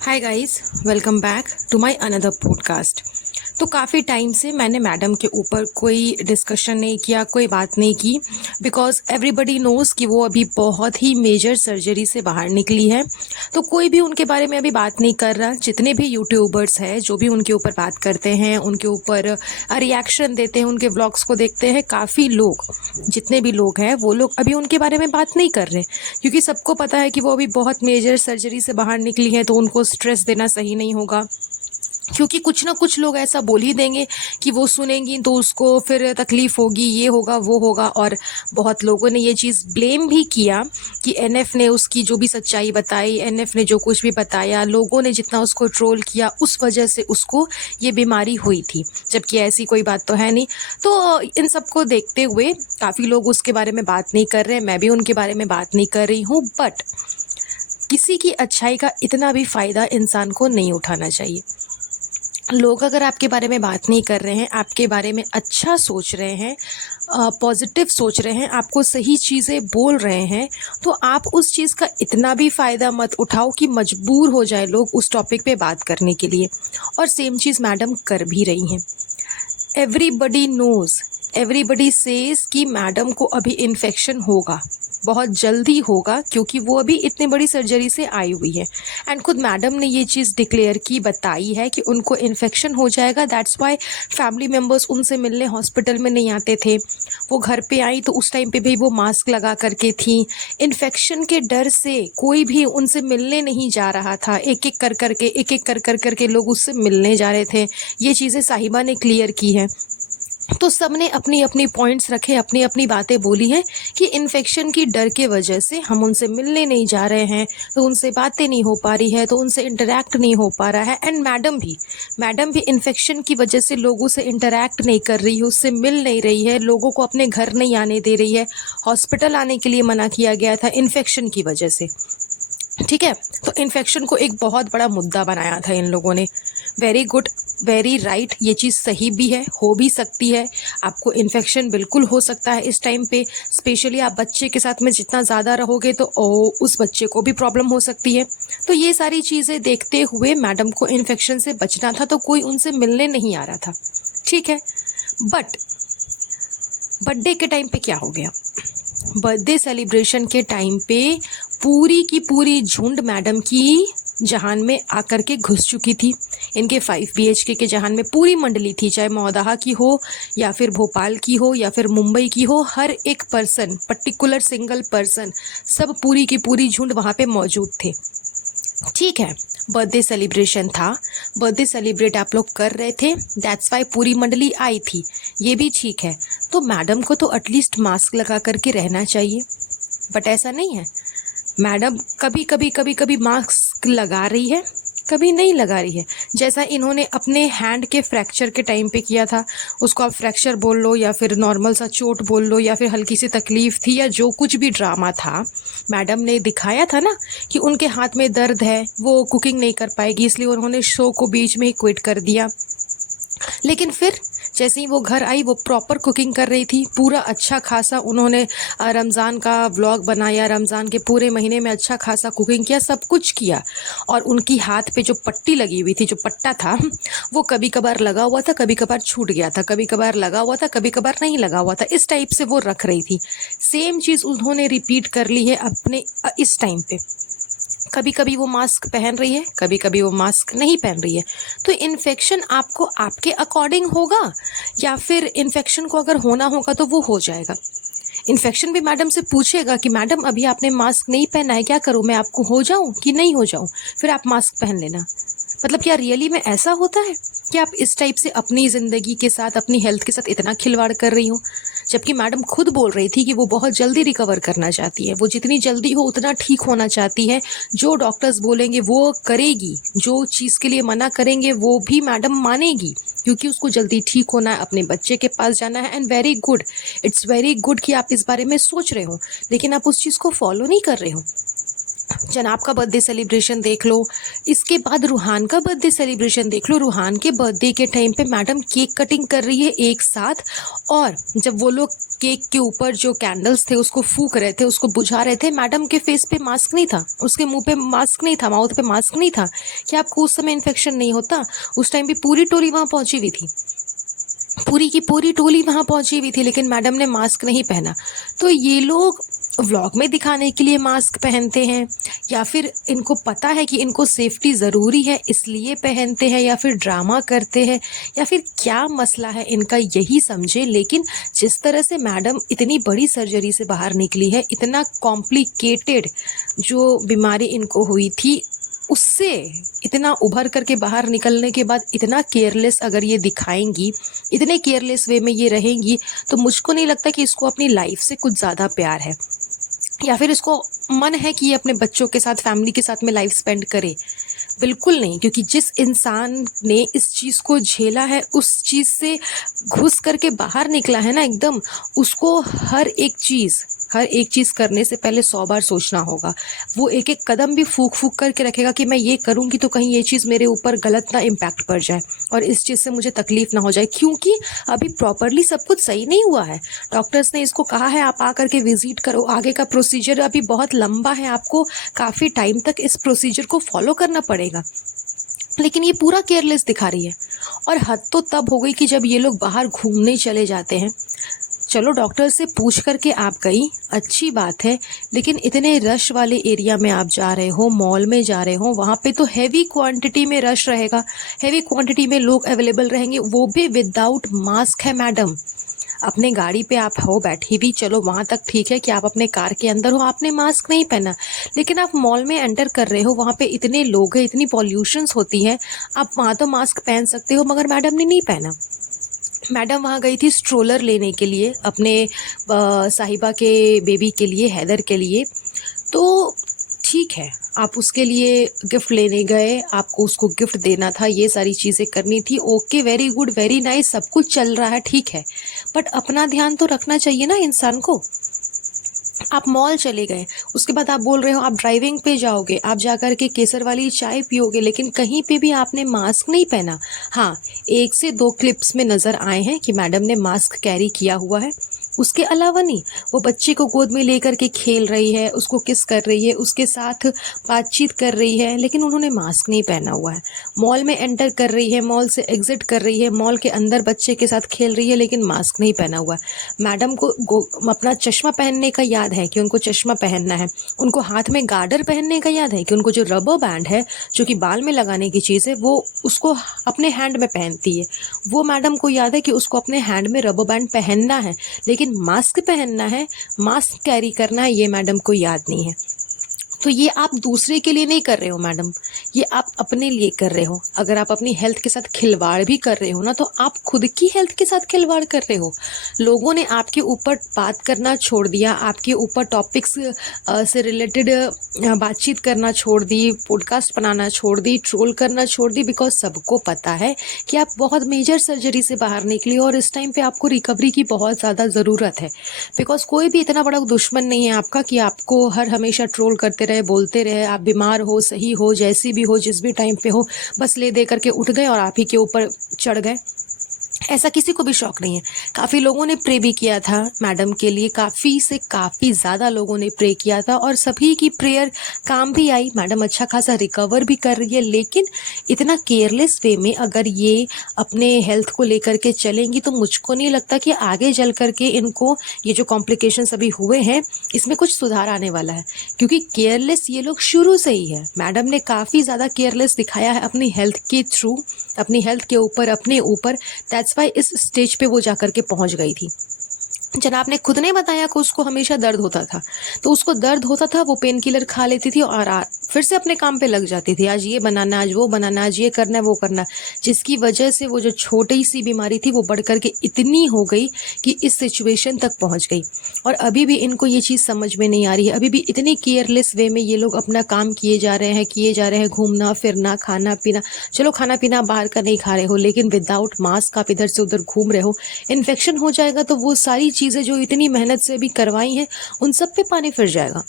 Hi guys, welcome back to my another podcast. तो काफ़ी time से मैंने मैडम के ऊपर कोई डिस्कशन नहीं किया, कोई बात नहीं की, बिकॉज एवरीबडी नोज़ कि वो अभी बहुत ही मेजर सर्जरी से बाहर निकली है। तो कोई भी उनके बारे में अभी बात नहीं कर रहा। जितने भी यूट्यूबर्स हैं जो भी उनके ऊपर बात करते हैं, उनके ऊपर रिएक्शन देते हैं, उनके व्लॉग्स को देखते हैं, काफ़ी लोग, जितने भी लोग हैं वो लोग अभी उनके बारे में बात नहीं कर रहे, क्योंकि सबको पता है कि वो अभी बहुत मेजर सर्जरी से बाहर निकली है, तो उनको स्ट्रेस देना सही नहीं होगा। क्योंकि कुछ ना कुछ लोग ऐसा बोल ही देंगे कि वो सुनेंगी तो उसको फिर तकलीफ होगी, ये होगा वो होगा। और बहुत लोगों ने ये चीज़ ब्लेम भी किया कि एनएफ ने उसकी जो भी सच्चाई बताई, एनएफ ने जो कुछ भी बताया, लोगों ने जितना उसको ट्रोल किया, उस वजह से उसको ये बीमारी हुई थी, जबकि ऐसी कोई बात तो है नहीं। तो इन सबको देखते हुए काफ़ी लोग उसके बारे में बात नहीं कर रहे, मैं भी उनके बारे में बात नहीं कर रही हूँ। बट किसी की अच्छाई का इतना भी फ़ायदा इंसान को नहीं उठाना चाहिए। लोग अगर आपके बारे में बात नहीं कर रहे हैं, आपके बारे में अच्छा सोच रहे हैं, पॉजिटिव सोच रहे हैं, आपको सही चीज़ें बोल रहे हैं, तो आप उस चीज़ का इतना भी फ़ायदा मत उठाओ कि मजबूर हो जाए लोग उस टॉपिक पे बात करने के लिए। और सेम चीज़ मैडम कर भी रही हैं। एवरीबडी नोज़, एवरीबडी सेज कि मैडम को अभी इन्फेक्शन होगा, बहुत जल्दी होगा, क्योंकि वो अभी इतनी बड़ी सर्जरी से आई हुई है। एंड खुद मैडम ने ये चीज़ डिक्लेयर की, बताई है कि उनको इन्फेक्शन हो जाएगा। दैट्स वाई फैमिली मेम्बर्स उनसे मिलने हॉस्पिटल में नहीं आते थे। वो घर पे आई तो उस टाइम पे भी वो मास्क लगा करके थी। इन्फेक्शन के डर से कोई भी उनसे मिलने नहीं जा रहा था। एक एक कर करके लोग उससे मिलने जा रहे थे। ये चीज़ें साहिबा ने क्लियर की है। तो सब ने अपनी अपनी पॉइंट्स रखे, अपनी अपनी बातें बोली हैं कि इन्फेक्शन की डर के वजह से हम उनसे मिलने नहीं जा रहे हैं, तो उनसे बातें नहीं हो पा रही है, तो उनसे इंटरैक्ट नहीं हो पा रहा है। एंड मैडम भी इन्फेक्शन की वजह से लोगों से इंटरैक्ट नहीं कर रही है, उससे मिल नहीं रही है, लोगों को अपने घर नहीं आने दे रही है। हॉस्पिटल आने के लिए मना किया गया था इन्फेक्शन की वजह से। ठीक है, तो इन्फेक्शन को एक बहुत बड़ा मुद्दा बनाया था इन लोगों ने। वेरी गुड, वेरी राइट, ये चीज़ सही भी है, हो भी सकती है। आपको इन्फेक्शन बिल्कुल हो सकता है इस टाइम पे, स्पेशली आप बच्चे के साथ में जितना ज़्यादा रहोगे तो उस बच्चे को भी प्रॉब्लम हो सकती है। तो ये सारी चीज़ें देखते हुए मैडम को इन्फेक्शन से बचना था, तो कोई उनसे मिलने नहीं आ रहा था। ठीक है, बट बर्थडे के टाइम पे क्या हो गया? बर्थडे सेलिब्रेशन के टाइम पे पूरी की पूरी झुंड मैडम की जहान में आकर के घुस चुकी थी। इनके 5 BHK के जहान में पूरी मंडली थी, चाहे मौदाहा की हो या फिर भोपाल की हो या फिर मुंबई की हो। हर एक पर्सन, पर्टिकुलर सिंगल पर्सन, सब पूरी की पूरी झुंड वहाँ पे मौजूद थे। ठीक है, बर्थडे सेलिब्रेशन था, बर्थडे सेलिब्रेट आप लोग कर रहे थे, दैट्स वाई पूरी मंडली आई थी, ये भी ठीक है। तो मैडम को तो एटलीस्ट मास्क लगा करके रहना चाहिए, बट ऐसा नहीं है। मैडम कभी मास्क लगा रही है, कभी नहीं लगा रही है। जैसा इन्होंने अपने हैंड के फ्रैक्चर के टाइम पे किया था, उसको आप फ्रैक्चर बोल लो या फिर नॉर्मल सा चोट बोल लो या फिर हल्की सी तकलीफ थी या जो कुछ भी ड्रामा था, मैडम ने दिखाया था ना कि उनके हाथ में दर्द है, वो कुकिंग नहीं कर पाएगी, इसलिए उन्होंने शो को बीच में ही क्विट कर दिया। लेकिन फिर जैसे ही वो घर आई, वो प्रॉपर कुकिंग कर रही थी, पूरा अच्छा खासा उन्होंने रमज़ान का व्लॉग बनाया, रमज़ान के पूरे महीने में अच्छा खासा कुकिंग किया, सब कुछ किया। और उनकी हाथ पे जो पट्टी लगी हुई थी, जो पट्टा था, वो कभी कभार लगा हुआ था, कभी कभार छूट गया था, कभी कभार लगा हुआ था, कभी कभार नहीं लगा हुआ था, इस टाइप से वो रख रही थी। सेम चीज़ उन्होंने रिपीट कर ली है अपने इस टाइम पे। कभी कभी वो मास्क पहन रही है, कभी कभी वो मास्क नहीं पहन रही है। तो इन्फेक्शन आपको आपके अकॉर्डिंग होगा, या फिर इन्फेक्शन को अगर होना होगा तो वो हो जाएगा। इन्फेक्शन भी मैडम से पूछेगा कि मैडम अभी आपने मास्क नहीं पहना है, क्या करूँ मैं, आपको हो जाऊँ कि नहीं हो जाऊँ, फिर आप मास्क पहन लेना। मतलब क्या रियली में ऐसा होता है कि आप इस टाइप से अपनी ज़िंदगी के साथ, अपनी हेल्थ के साथ इतना खिलवाड़ कर रही हो? जबकि मैडम खुद बोल रही थी कि वो बहुत जल्दी रिकवर करना चाहती है, वो जितनी जल्दी हो उतना ठीक होना चाहती है। जो डॉक्टर्स बोलेंगे वो करेगी, जो चीज़ के लिए मना करेंगे वो भी मैडम मानेगी, क्योंकि उसको जल्दी ठीक होना है, अपने बच्चे के पास जाना है। And very good, it's very good कि आप इस बारे में सोच रहे हो, लेकिन आप उस चीज़ को फॉलो नहीं कर रहे हो। जनाब का बर्थडे सेलिब्रेशन देख लो, इसके बाद रूहान का बर्थडे सेलिब्रेशन देख लो। रूहान के बर्थडे के टाइम पे मैडम केक कटिंग कर रही है एक साथ, और जब वो लोग केक के ऊपर जो कैंडल्स थे उसको फूक रहे थे, उसको बुझा रहे थे, मैडम के फेस पे मास्क नहीं था, उसके मुंह पे मास्क नहीं था, माउथ पे मास्क नहीं था। क्या आपको उस समय इन्फेक्शन नहीं होता? उस टाइम भी पूरी टोली वहाँ पहुंची हुई थी, पूरी की पूरी टोली वहां पहुंची हुई थी, लेकिन मैडम ने मास्क नहीं पहना। तो ये लोग व्लॉग में दिखाने के लिए मास्क पहनते हैं, या फिर इनको पता है कि इनको सेफ्टी ज़रूरी है इसलिए पहनते हैं, या फिर ड्रामा करते हैं, या फिर क्या मसला है इनका, यही समझे। लेकिन जिस तरह से मैडम इतनी बड़ी सर्जरी से बाहर निकली है, इतना कॉम्प्लिकेटेड जो बीमारी इनको हुई थी, उससे इतना उभर करके बाहर निकलने के बाद इतना केयरलेस अगर ये दिखाएंगी, इतने केयरलेस वे में ये रहेंगी, तो मुझको नहीं लगता कि इसको अपनी लाइफ से कुछ ज़्यादा प्यार है, या फिर इसको मन है कि ये अपने बच्चों के साथ, फैमिली के साथ में लाइफ स्पेंड करे। बिल्कुल नहीं, क्योंकि जिस इंसान ने इस चीज़ को झेला है, उस चीज़ से घुस करके बाहर निकला है ना एकदम, उसको हर एक चीज़ करने से पहले 100 बार सोचना होगा। वो एक एक कदम भी फूक फूक करके रखेगा कि मैं ये करूँगी तो कहीं ये चीज़ मेरे ऊपर गलत ना इम्पैक्ट पड़ जाए और इस चीज़ से मुझे तकलीफ ना हो जाए, क्योंकि अभी प्रॉपरली सब कुछ सही नहीं हुआ है। डॉक्टर्स ने इसको कहा है आप आ करके विजिट करो, आगे का प्रोसीजर अभी बहुत लंबा है, आपको काफ़ी टाइम तक इस प्रोसीजर को फॉलो करना पड़ेगा। लेकिन ये पूरा केयरलेस दिखा रही है। और हद तो तब हो गई कि जब ये लोग बाहर घूमने चले जाते हैं, चलो डॉक्टर से पूछ करके आप गई, अच्छी बात है, लेकिन इतने रश वाले एरिया में आप जा रहे हो, मॉल में जा रहे हो, वहाँ पे तो हैवी क्वांटिटी में रश रहेगा, हैवी क्वांटिटी में लोग अवेलेबल रहेंगे, वो भी विदाउट मास्क है मैडम। अपने गाड़ी पे आप हो बैठी भी, चलो वहाँ तक ठीक है कि आप अपने कार के अंदर हो, आपने मास्क नहीं पहना, लेकिन आप मॉल में एंटर कर रहे हो, वहाँ पे इतने लोग हैं, इतनी पॉल्यूशंस होती हैं, आप वहाँ तो मास्क पहन सकते हो, मगर मैडम ने नहीं पहना। मैडम वहाँ गई थी स्ट्रोलर लेने के लिए अपने साहिबा के बेबी के लिए, हैदर के लिए। तो ठीक है, आप उसके लिए गिफ्ट लेने गए, आपको उसको गिफ्ट देना था, ये सारी चीज़ें करनी थी, okay, very good, very nice, सब कुछ चल रहा है, ठीक है, बट अपना ध्यान तो रखना चाहिए ना इंसान को। आप मॉल चले गए, उसके बाद आप बोल रहे हो आप ड्राइविंग पे जाओगे, आप जाकर के केसर वाली चाय पियोगे, लेकिन कहीं पे भी आपने मास्क नहीं पहना। हाँ, 1 से 2 क्लिप्स में नज़र आए हैं कि मैडम ने मास्क कैरी किया हुआ है, उसके अलावा नहीं। वो बच्चे को गोद में लेकर के खेल रही है, उसको किस कर रही है, उसके साथ बातचीत कर रही है, लेकिन उन्होंने मास्क नहीं पहना हुआ है। मॉल में एंटर कर रही है, मॉल से एग्जिट कर रही है, मॉल के अंदर बच्चे के साथ खेल रही है, लेकिन मास्क नहीं पहना हुआ है। मैडम को अपना चश्मा पहनने का याद है कि उनको चश्मा पहनना है, उनको हाथ में गार्डर पहनने का याद है कि उनको जो रबर बैंड है, जो कि बाल में लगाने की चीज़ है, वो उसको अपने हैंड में पहनती है, वो मैडम को याद है कि उसको अपने हैंड में रबर बैंड पहनना है, लेकिन मास्क पहनना है, मास्क कैरी करना है, ये मैडम को याद नहीं है। तो ये आप दूसरे के लिए नहीं कर रहे हो मैडम, ये आप अपने लिए कर रहे हो। अगर आप अपनी हेल्थ के साथ खिलवाड़ भी कर रहे हो ना, तो आप खुद की हेल्थ के साथ खिलवाड़ कर रहे हो। लोगों ने आपके ऊपर बात करना छोड़ दिया, आपके ऊपर टॉपिक्स से रिलेटेड बातचीत करना छोड़ दी, पॉडकास्ट बनाना छोड़ दी, ट्रोल करना छोड़ दी, बिकॉज सबको पता है कि आप बहुत मेजर सर्जरी से बाहर निकली और इस टाइम पे आपको रिकवरी की बहुत ज़्यादा ज़रूरत है। बिकॉज कोई भी इतना बड़ा दुश्मन नहीं है आपका कि आपको हर हमेशा ट्रोल करते रहे, बोलते रहे, आप बीमार हो, सही हो, जैसी भी हो, जिस भी टाइम पे हो, बस ले दे करके उठ गए और आप ही के ऊपर चढ़ गए। ऐसा किसी को भी शौक नहीं है। काफ़ी लोगों ने प्रे भी किया था मैडम के लिए, काफ़ी से काफ़ी ज़्यादा लोगों ने प्रे किया था और सभी की प्रेयर काम भी आई। मैडम अच्छा खासा रिकवर भी कर रही है, लेकिन इतना केयरलेस वे में अगर ये अपने हेल्थ को लेकर के चलेंगी तो मुझको नहीं लगता कि आगे चल करके इनको ये जो कॉम्प्लिकेशंस अभी हुए हैं इसमें कुछ सुधार आने वाला है, क्योंकि केयरलेस ये लोग शुरू से ही है। मैडम ने काफ़ी ज़्यादा केयरलेस दिखाया है अपनी हेल्थ के थ्रू, अपनी हेल्थ के ऊपर, अपने ऊपर। दैट्स वाई इस स्टेज पे वो जाकर के पहुंच गई थी। जनाब ने खुद ने बताया कि उसको हमेशा दर्द होता था, तो उसको दर्द होता था, वो पेन किलर खा लेती थी और फिर से अपने काम पे लग जाती थी। आज ये बनाना, आज वो बनाना, आज ये करना है, वो करना, जिसकी वजह से वो जो छोटी सी बीमारी थी वो बढ़ करके इतनी हो गई कि इस सिचुएशन तक पहुंच गई। और अभी भी इनको ये चीज़ समझ में नहीं आ रही है, अभी भी इतनी केयरलेस वे में ये लोग अपना काम किए जा रहे हैं, घूमना फिरना, खाना पीना। चलो खाना पीना बाहर का नहीं खा रहे हो, लेकिन विदाउट मास्क आप इधर से उधर घूम रहे हो, इन्फेक्शन हो जाएगा तो वो सारी चीज़ें जो इतनी मेहनत से भी करवाई हैं उन सब पे पानी फिर जाएगा।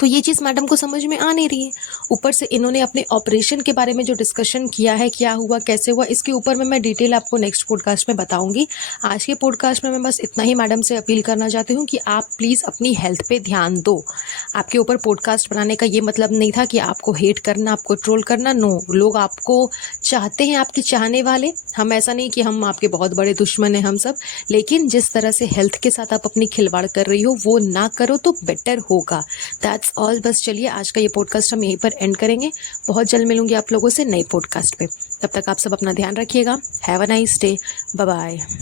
तो ये चीज़ मैडम को समझ में आ नहीं रही है। ऊपर से इन्होंने अपने ऑपरेशन के बारे में जो डिस्कशन किया है, क्या हुआ, कैसे हुआ, इसके ऊपर में मैं डिटेल आपको नेक्स्ट पॉडकास्ट में बताऊँगी। आज के पॉडकास्ट में मैं बस इतना ही मैडम से अपील करना चाहती हूँ कि आप प्लीज़ अपनी हेल्थ पे ध्यान दो। आपके ऊपर पॉडकास्ट बनाने का ये मतलब नहीं था कि आपको हेट करना, आपको ट्रोल करना, नो। लोग आपको चाहते हैं, आपके चाहने वाले। हम ऐसा नहीं कि हम आपके बहुत बड़े दुश्मन हैं हम सब, लेकिन जिस तरह से हेल्थ के साथ आप अपनी खिलवाड़ कर रही हो, वो ना करो तो बेटर होगा। That's all. बस चलिए आज का ये पॉडकास्ट हम यहीं पर एंड करेंगे। बहुत जल्द मिलूंगी आप लोगों से नई पॉडकास्ट पे। तब तक आप सब अपना ध्यान रखिएगा। Have a nice day. Bye bye.